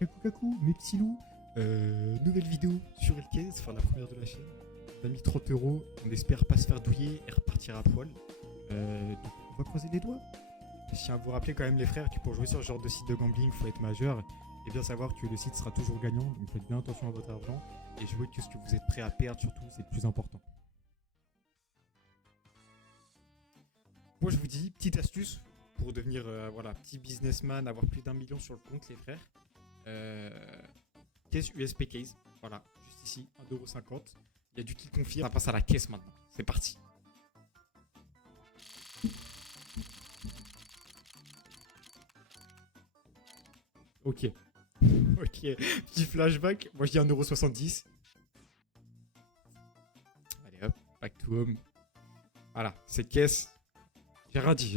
Kaku, mes petits loups. Nouvelle vidéo sur Elkez, enfin la première de la chaîne. On a mis 30 euros. On espère pas se faire douiller et repartir à poil. Donc on va croiser les doigts. Je tiens à vous rappeler quand même les frères que pour jouer sur ce genre de site de gambling, il faut être majeur et bien savoir que le site sera toujours gagnant. Donc faites bien attention à votre argent et jouez que ce que vous êtes prêt à perdre surtout, c'est le plus important. Moi je vous dis, petite astuce pour devenir voilà, petit businessman, avoir plus d'1 million sur le compte les frères. Caisse USP case, voilà, juste ici, 1,50€. Il y a du qui confirme. On passe à la caisse maintenant. C'est parti. Ok. Ok. Petit flashback. Moi je dis 1,70€. Allez hop, back to home. Voilà, cette caisse. J'ai rien dit.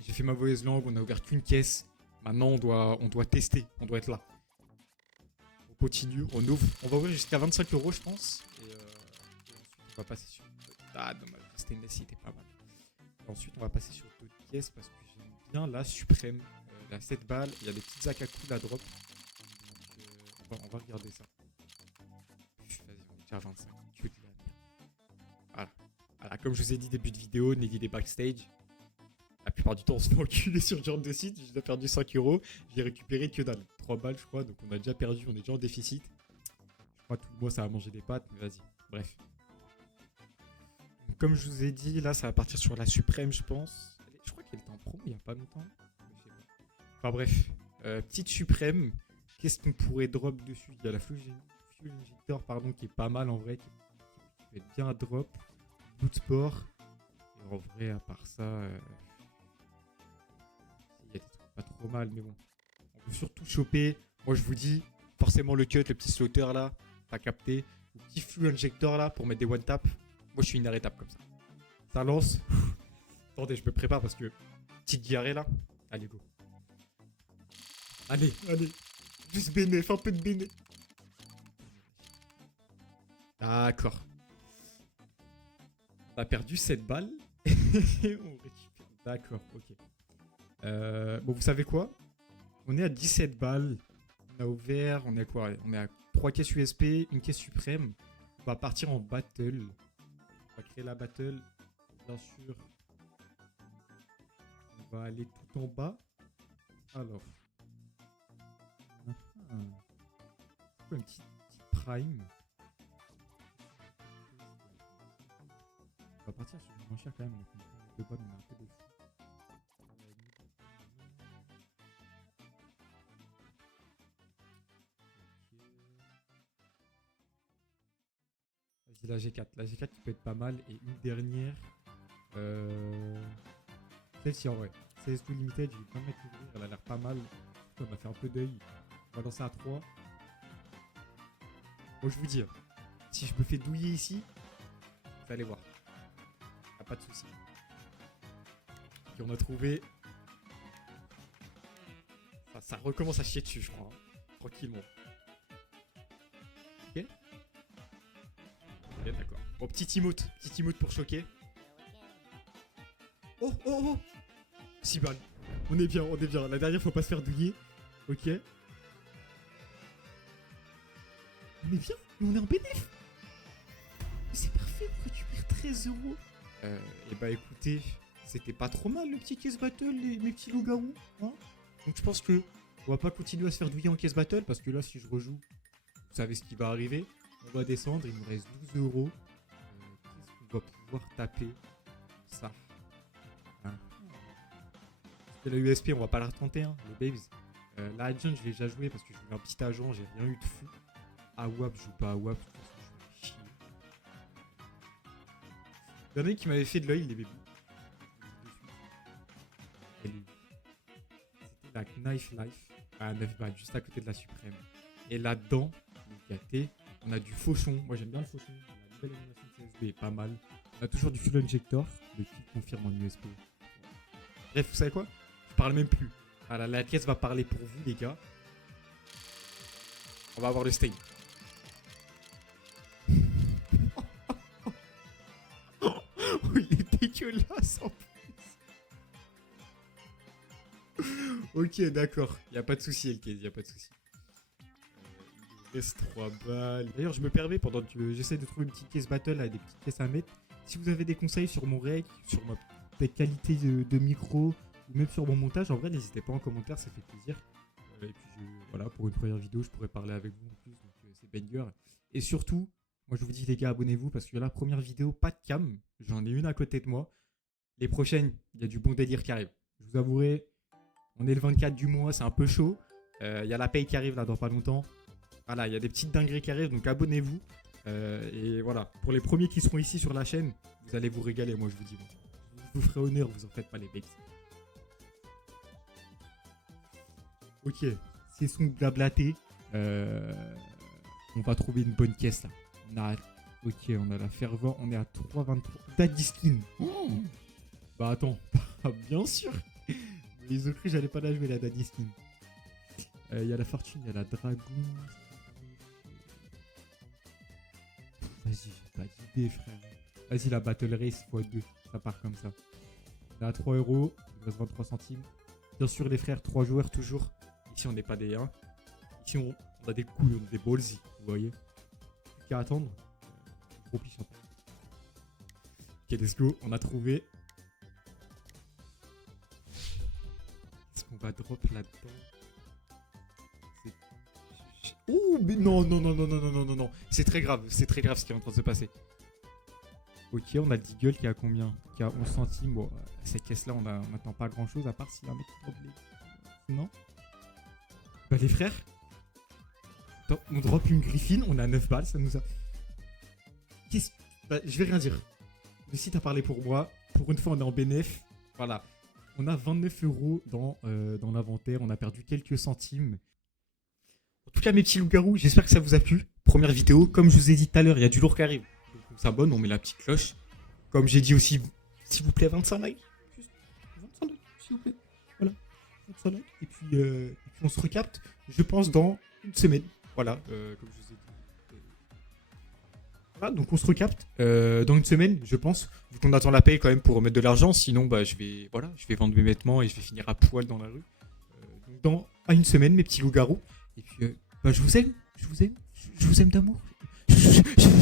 J'ai fait ma mauvaise langue, on a ouvert qu'une caisse. Maintenant on doit tester, on doit être là. On continue, on ouvre. On va ouvrir jusqu'à 25€, je pense. Et ensuite on va passer sur... Ah dommage, stainless était pas mal. Et ensuite on va passer sur d'autres pièces parce que j'aime bien la suprême. La 7 balles, il y a des petites akaku la drop. Donc on va regarder ça. Vas-y, on est déjà à 25. Que de la merde. Voilà, comme je vous ai dit début de vidéo, Nelly des backstage. La plupart du temps on se fait enculer sur ce genre de site. J'ai déjà perdu 5€. J'ai récupéré que dalle. 3 balles je crois, donc on a déjà perdu, on est déjà en déficit. Je crois que tout le mois ça va manger des pâtes, mais vas-y. Bref. Donc, comme je vous ai dit, là ça va partir sur la suprême je pense. Je crois qu'elle était en promo il n'y a pas longtemps. Enfin bref, petite suprême. Qu'est-ce qu'on pourrait drop dessus? Il y a la fuel injector pardon, qui est pas mal en vrai, qui peut être bien à drop. Boot sport. Et en vrai, à part ça, il y a des trucs pas trop mal, mais bon. On peut surtout choper. Moi je vous dis, forcément le cut, le petit slaughter là, t'as capté. Le petit fuel injector là pour mettre des one tap. Moi je suis inarrêtable comme ça. Ça lance. Attendez, je me prépare parce que petite diarrhée là. Allez go. Allez. Juste béné, un peu de béné. D'accord. On a perdu 7 balles. On récupère. D'accord, ok. Bon, vous savez quoi? On est à 17 balles. On a ouvert, on est à quoi? On est à 3 caisses USP, une caisse suprême. On va partir en battle. On va créer la battle. Bien sûr. On va aller tout en bas. Alors. Un petit prime. On va partir sur du moins cher quand même. De bonne, on a un peu de fou. Vas-y, la G4. La G4 qui peut être pas mal. Et une dernière. Celle-ci en vrai. CS2 Limited, je vais pas mettre l'ouvrir. Elle a l'air pas mal. On a fait un peu d'œil. On va lancer à 3. Bon, je vous dis, si je me fais douiller ici, vous allez voir. Y'a pas de soucis. Et on a trouvé. Ça recommence à chier dessus, je crois. Hein. Tranquillement. Ok. Ok, d'accord. Bon, petit emote pour choquer. Oh 6 balles. On est bien. La dernière, faut pas se faire douiller. Ok. On est bien, mais on est en bénéf. C'est parfait, on récupère 13€. Et bah écoutez, c'était pas trop mal le petit case battle, mes petits loups-garous. Hein, donc je pense que on va pas continuer à se faire douiller en case battle parce que là, si je rejoue, vous savez ce qui va arriver. On va descendre, il nous reste 12€. Qu'est-ce qu'on va pouvoir taper? Ça. Hein, parce que la USP, on va pas la retenter, hein, les babes. La Agent, je l'ai déjà joué parce que je voulais un petit agent, j'ai rien eu de fou. AWAP, je joue pas AWAP, de toute façon, je me chier. Il y en a qui m'avait fait de l'œil, les bébés. C'était la Knife Life à 9 balles, juste à côté de la Suprême. Et là-dedans, gâté, on a du fauchon. Moi j'aime bien le fauchon. La nouvelle animation de CSB est pas mal. On a toujours du fuel injector, le qui confirme en USP. Bref, vous savez quoi? Je parle même plus. Voilà, la caisse va parler pour vous, les gars. On va avoir le stain. Oh, il est dégueulasse en plus. Ok, d'accord. Y a pas de souci, Elkez, y a pas de souci. Il reste 3 balles. D'ailleurs, je me permets, pendant que j'essaie de trouver une petite caisse battle avec des petites caisses à mettre, si vous avez des conseils sur mon rec, sur ma qualité de micro, ou même sur mon montage, en vrai, n'hésitez pas en commentaire, ça fait plaisir. Et puis, voilà, pour une première vidéo, je pourrais parler avec vous en plus, donc c'est banger. Et surtout, moi, je vous dis, les gars, abonnez-vous, parce que la première vidéo, pas de cam, j'en ai une à côté de moi. Les prochaines, il y a du bon délire qui arrive. Je vous avouerai, on est le 24 du mois, c'est un peu chaud. Il y a la paye qui arrive là dans pas longtemps. Voilà, il y a des petites dingueries qui arrivent, donc abonnez-vous. Et voilà, pour les premiers qui seront ici sur la chaîne, vous allez vous régaler, moi je vous dis. Bon. Je vous ferai honneur, vous en faites pas les becs. Ok, c'est son blablaté. On va trouver une bonne caisse là. Ok, on a la ferveur, on est à 3,23. Daddy Skin. Oh bah attends, bien sûr. Ils ont cru que j'allais pas la jouer la Daddy Skin. Il y a la fortune, il y a la dragon. Vas-y, j'ai pas d'idée, frère. Vas-y, la Battle Race x2. Ça part comme ça. On est à 3 euros. Il reste 23 centimes. Bien sûr, les frères, 3 joueurs toujours. Ici, on n'est pas des 1. Ici, on a des couilles, on a des ballsy. Vous voyez. Plus qu'à attendre. Gros pichant. Ok, let's go. On a trouvé. Est-ce qu'on va drop là-dedans? Ouh, mais non, non, non, non, non, non, non, non, non. C'est très grave ce qui est en train de se passer. Ok, on a le Deagle qui a combien? Qui a 11 centimes. Bon, cette caisse-là, on n'attend pas grand-chose, à part s'il y a un mec qui drop les... Non. Bah, les frères. Attends, on drop une Griffin, on a 9 balles, ça nous a... Bah, je vais rien dire. Le site a parlé pour moi. Pour une fois, on est en bénéf. Voilà. On a 29 euros dans l'inventaire. On a perdu quelques centimes. En tout cas, mes petits loups-garous, j'espère que ça vous a plu. Première vidéo, comme je vous ai dit tout à l'heure, il y a du lourd qui arrive. Donc on s'abonne, on met la petite cloche. Comme j'ai dit aussi, s'il vous plaît, 25 likes. Juste 25 likes, s'il vous plaît. Voilà, 25 likes. Et puis on se recapte, je pense, dans une semaine. Voilà, comme je vous ai dit. Voilà, donc on se recapte dans une semaine, je pense. Vu qu'on attend la paye quand même pour remettre de l'argent. Sinon, bah, je vais vendre mes vêtements et je vais finir à poil dans la rue. Donc à une semaine, mes petits loups-garous. Et puis, bah, je vous aime d'amour. Je